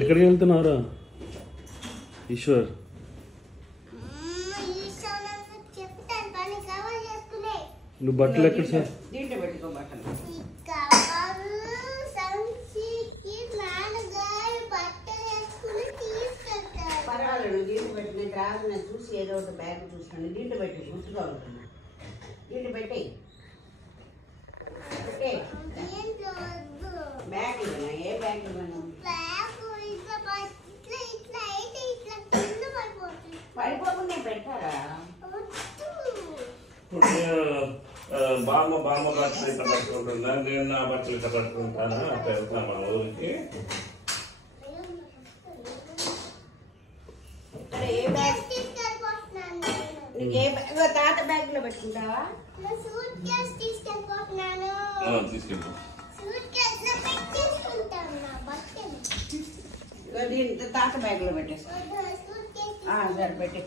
ఎక్కడికి వెళ్తున్నావురా ఈశ్వర్? నువ్వు బట్టలు ఎక్కడ సార్? దీంట్లో పెట్టుకో బట్టలు. పర్వాలేదు, దీంట్లో పెట్టి రాదు. నేను చూసి ఏదో ఒక బ్యాగ్ చూసాను. దీంట్లో పెట్టి గుర్తుగా ఉంటుంది. దీంట్లో పెట్టే బ్యాగ్ ఇవ్వనా? ఏ బ్యాగ్ ఇవ్వను? పడిపోకుండా పెడతారా? బామ్మ బట్టలు ఇట్లా పట్టుకుంటుందా, నేను నా బట్టలు ఇట్లా పట్టుకుంటానా? అట్లా వెళ్తున్నా మా ఊరికి. ఏ బ్యాగ్? ఏ బ్యాగ్? తాత బ్యాగ్ లో పెట్టుకుంటావా? తీసుకెళ్ళి తాత బ్యాగ్ లో పెట్టేస్తా. సరే పెట్టే.